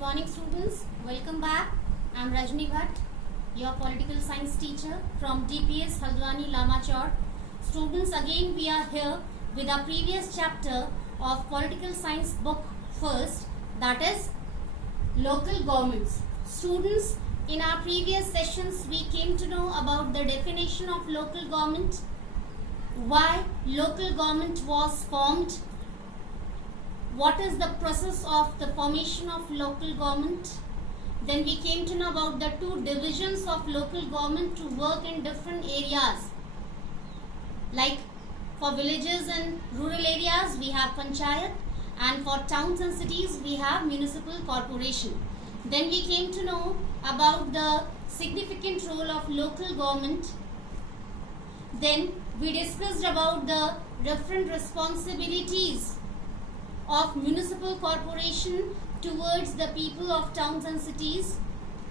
morning students, welcome back. I am Rajni Bhatt, your political science teacher from DPS Haldwani Lamachor. Students, again we are here with our previous chapter of political science book first, that is local governments. Students, in our previous sessions we came to know about the definition of local government, why local government was formed, what is the process of the formation of local government. Then we came to know about the two divisions of local government to work in different areas. Like for villages and rural areas we have panchayat, and for towns and cities we have municipal corporation. Then we came to know about the significant role of local government. Then we discussed about the different responsibilities of municipal corporation towards the people of towns and cities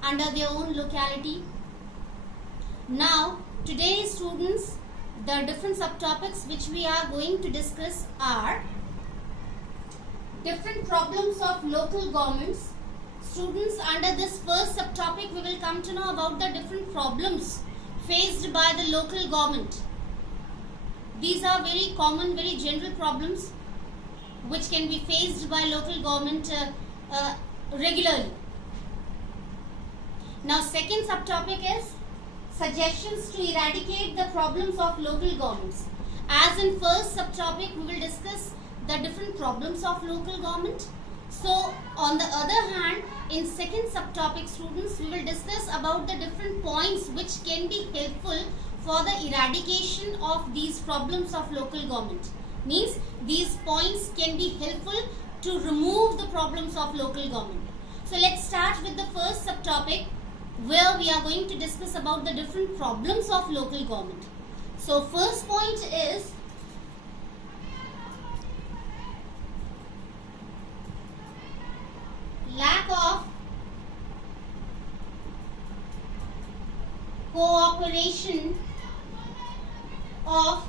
under their own locality. Now today students, the different subtopics which we are going to discuss are different problems of local governments. Students, under this first subtopic we will come to know about the different problems faced by the local government. These are very common, very general problems which can be faced by local government regularly. Now second subtopic is suggestions to eradicate the problems of local governments. As in first subtopic we will discuss the different problems of local government. So on the other hand, in second subtopic students, we will discuss about the different points which can be helpful for the eradication of these problems of local government. Means these points can be helpful to remove the problems of local government. So let's start with the first subtopic where we are going to discuss about the different problems of local government. So first point is lack of cooperation of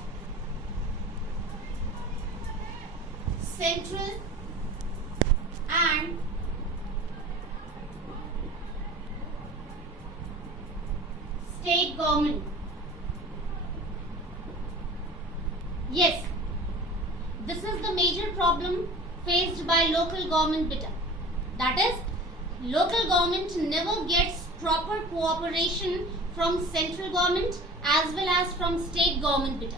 central and state government. Yes, this is the major problem faced by local government beta. That is, local government never gets proper cooperation from central government as well as from state government beta.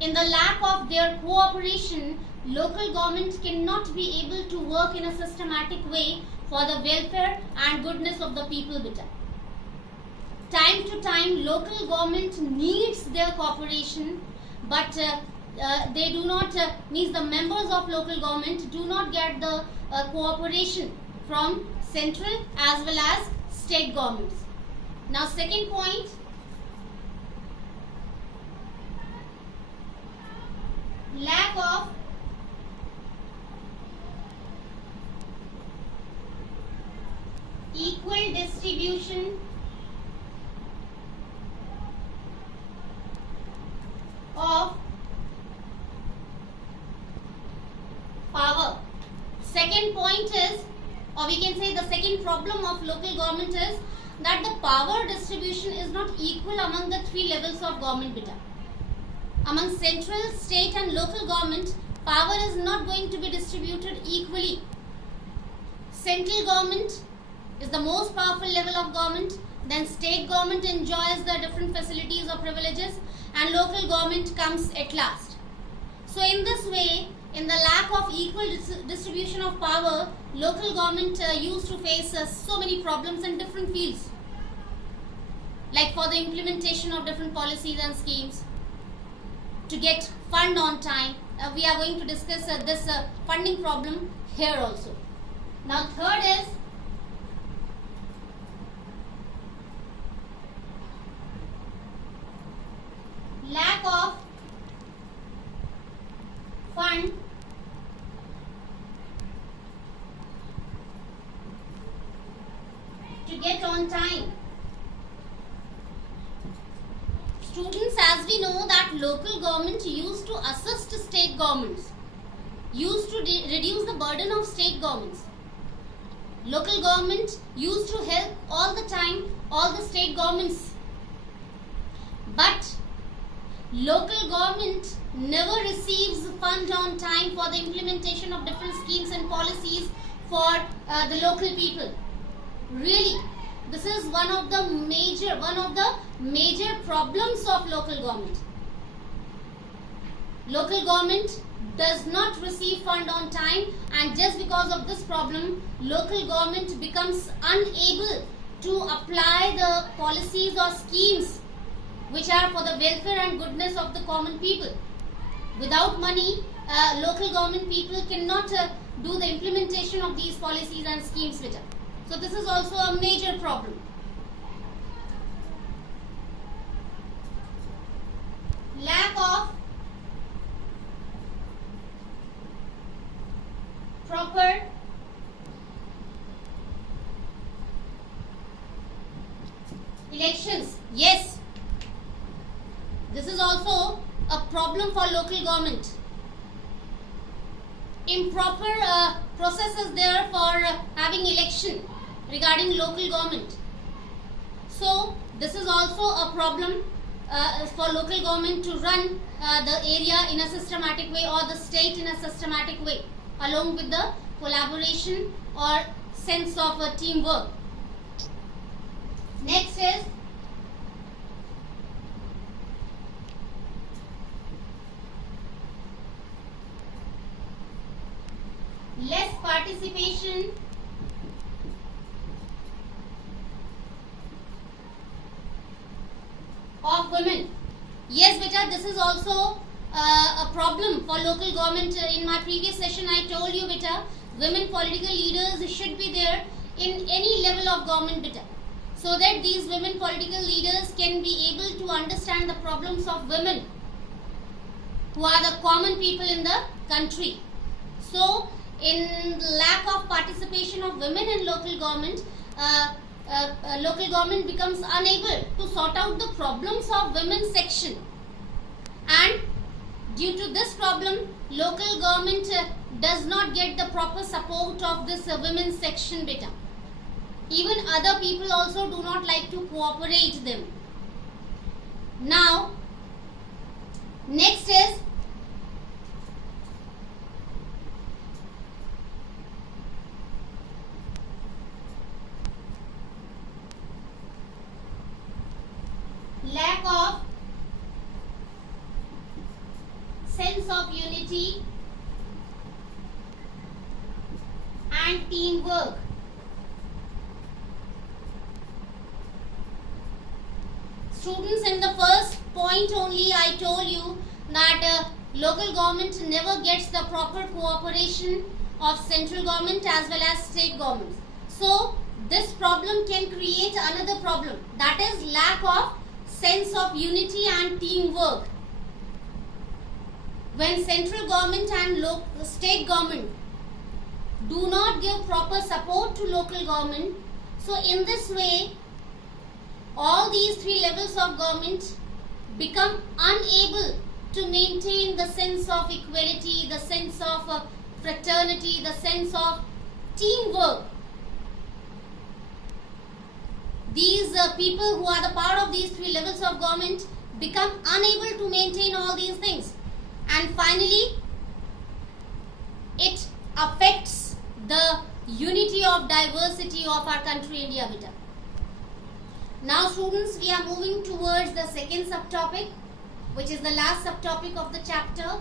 In the lack of their cooperation, local government cannot be able to work in a systematic way for the welfare and goodness of the people beta. Time to time, local government needs their cooperation, but they do not, means the members of local government do not get the cooperation from central as well as state governments. Now second point, lack of equal distribution of power. Second point is, or we can say the second problem of local government is that the power distribution is not equal among the three levels of government beta. Among central, state and local government, power is not going to be distributed equally. Central government is the most powerful level of government, then state government enjoys the different facilities or privileges, and local government comes at last. So in this way, in the lack of equal distribution of power, local government used to face so many problems in different fields. Like for the implementation of different policies and schemes, to get fund on time. We are going to discuss this funding problem here also. Now third is lack of fund to get on time. Students, as we know that local government used to assist state governments, used to reduce the burden of state governments. Local government used to help all the time all the state governments. But local government never receives fund on time for the implementation of different schemes and policies for the local people. Really, this is one of the major problems of local government. Local government does not receive fund on time, and just because of this problem, local government becomes unable to apply the policies or schemes which are for the welfare and goodness of the common people. Without money, local government people cannot do the implementation of these policies and schemes better. So this is also a major problem. Lack of proper elections. Yes, this is also a problem for local government. Improper processes there for having election regarding local government. So this is also a problem for local government to run the area in a systematic way, or the state in a systematic way, along with the collaboration or sense of teamwork. Next is less participation of women. Yes, beta, this is also a problem for local government. In my previous session, I told you, beta, women political leaders should be there in any level of government, beta, so that these women political leaders can be able to understand the problems of women who are the common people in the country. So, in lack of participation of women in local government, local government becomes unable to sort out the problems of women section, and due to this problem, local government does not get the proper support of this women section beta. Even other people also do not like to cooperate them. Now, next is lack of sense of unity and teamwork. Students, in the first point only I told you that local government never gets the proper cooperation of central government as well as state governments. So this problem can create another problem, that is lack of sense of unity and teamwork. When central government and state government do not give proper support to local government, so in this way all these three levels of government become unable to maintain the sense of equality, the sense of fraternity, the sense of teamwork. These people who are the part of these three levels of government become unable to maintain all these things, and finally it affects the unity of diversity of our country India beta. Now students, we are moving towards the second subtopic, which is the last subtopic of the chapter,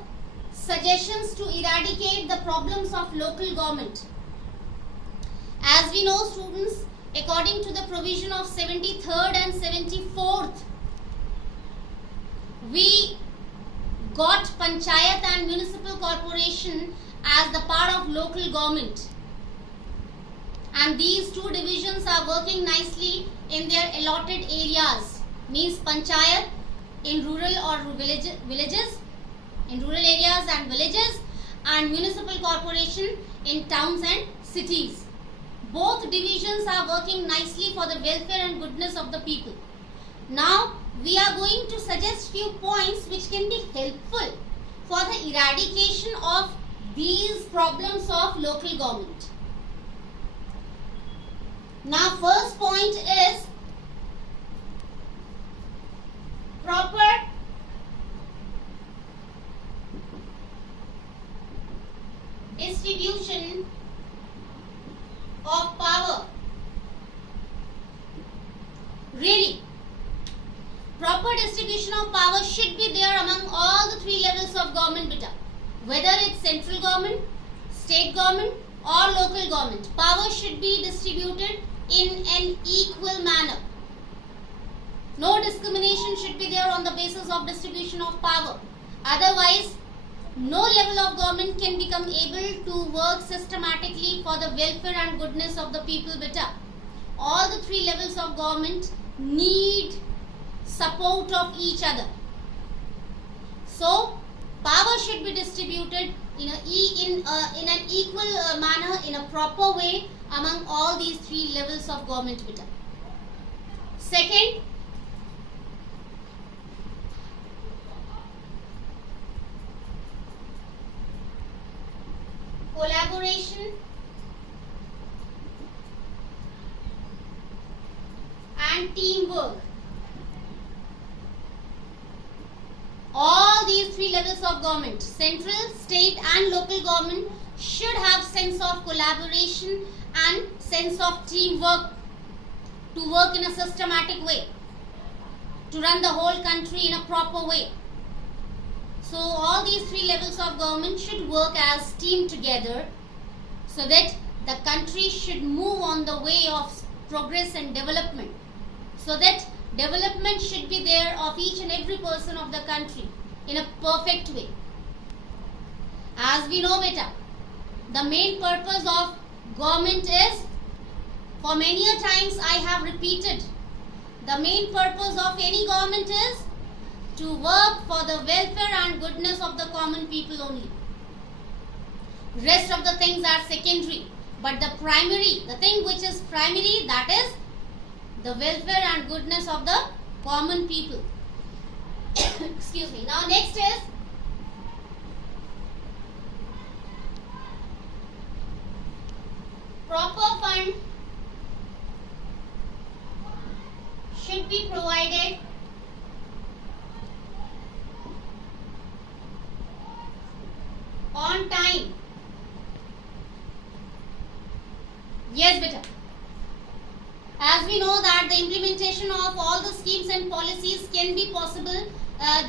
suggestions to eradicate the problems of local government. As we know students, according to the provision of 73rd and 74th, we got panchayat and municipal corporation as the part of local government, and these two divisions are working nicely in their allotted areas, means panchayat in rural or villages, in rural areas and villages, and municipal corporation in towns and cities. Both divisions are working nicely for the welfare and goodness of the people. Now we are going to suggest few points which can be helpful for the eradication of these problems of local government. Now first point is proper distribution of power. Really, proper distribution of power should be there among all the three levels of government beta. Whether it's central government, state government or local government, power should be distributed in an equal manner. No discrimination should be there on the basis of distribution of power. Otherwise, no level of government can become able to work systematically for the welfare and goodness of the people beta. All the three levels of government need support of each other. So, power should be distributed in an equal manner, in a proper way among all these three levels of government beta. Second, collaboration and teamwork. All these three levels of government, central, state and local government, should have sense of collaboration and sense of teamwork to work in a systematic way, to run the whole country in a proper way. So all these three levels of government should work as team together, so that the country should move on the way of progress and development, so that development should be there of each and every person of the country in a perfect way. As we know beta, the main purpose of government is, for many a times I have repeated, the main purpose of any government is to work for the welfare and goodness of the common people only. Rest of the things are secondary, but the primary, the thing which is primary, that is the welfare and goodness of the common people. Excuse me. Now next is proper fund should be provided on time. Yes beta. As we know that the implementation of all the schemes and policies can be possible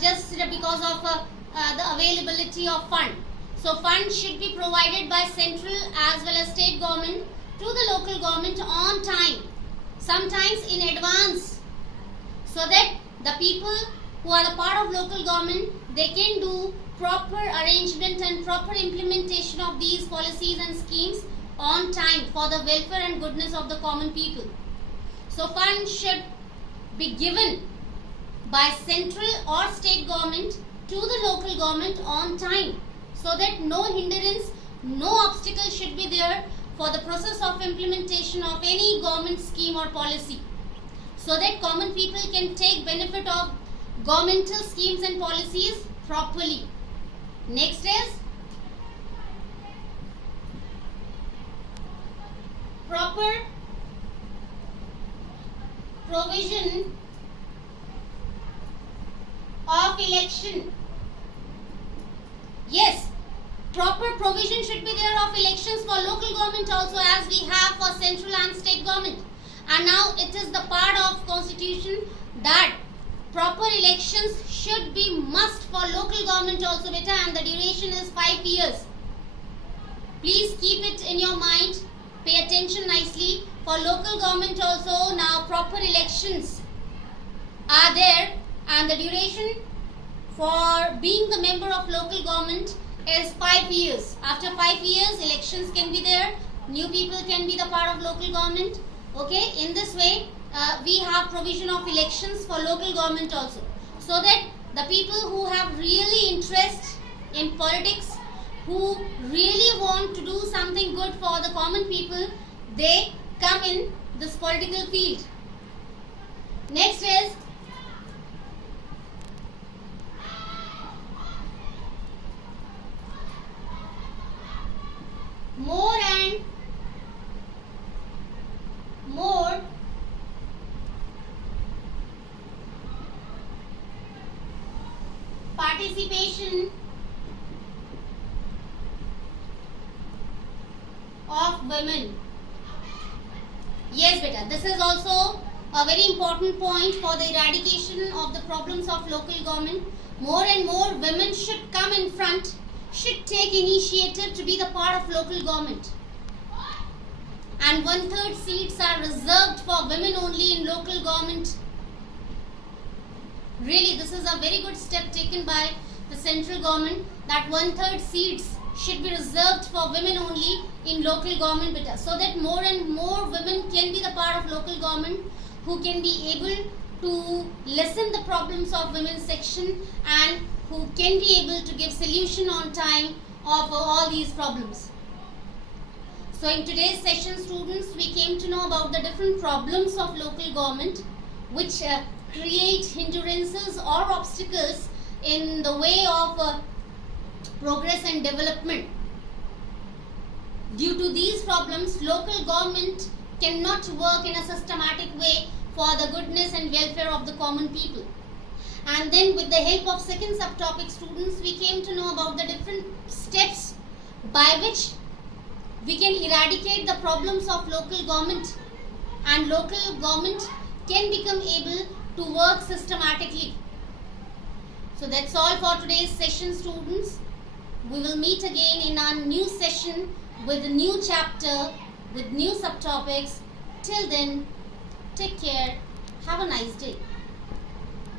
just because of the availability of fund. So funds should be provided by central as well as state government to the local government on time, sometimes in advance, so that the people who are the part of local government, they can do proper arrangement and proper implementation of these policies and schemes on time for the welfare and goodness of the common people. So funds should be given by central or state government to the local government on time, so that no hindrance, no obstacle should be there for the process of implementation of any government scheme or policy, so that common people can take benefit of governmental schemes and policies properly. Next is proper provision of election. Yes, proper provision should be there of elections for local government also, as we have for central and state government. And now it is the part of constitution that proper elections should be must for local government also beta, and the duration is 5 years. Please keep it in your mind, pay attention nicely. For local government also now proper elections are there, and the duration for being the member of local government is 5 years. After 5 years elections can be there, new people can be the part of local government. Okay, in this way we have provision of elections for local government also, so that the people who have really interest in politics, who really want to do something good for the common people, they come in this political field. Next is more eradication of women. Yes, beta, this is also a very important point for the eradication of the problems of local government. More and more women should come in front, should take initiative to be the part of local government. And 1/3 seats are reserved for women only in local government. Really, this is a very good step taken by the central government, that 1/3 seats should be reserved for women only in local government, beta, so that more and more women can be the part of local government, who can be able to listen the problems of women's section and who can be able to give solution on time of all these problems. So in today's session, students, we came to know about the different problems of local government which create hindrances or obstacles in the way of progress and development. Due to these problems, local government cannot work in a systematic way for the goodness and welfare of the common people. And then with the help of second subtopic, students, we came to know about the different steps by which we can eradicate the problems of local government, and local government can become able to work systematically. So that's all for today's session, students. We will meet again in our new session with a new chapter, with new subtopics. Till then, take care. Have a nice day.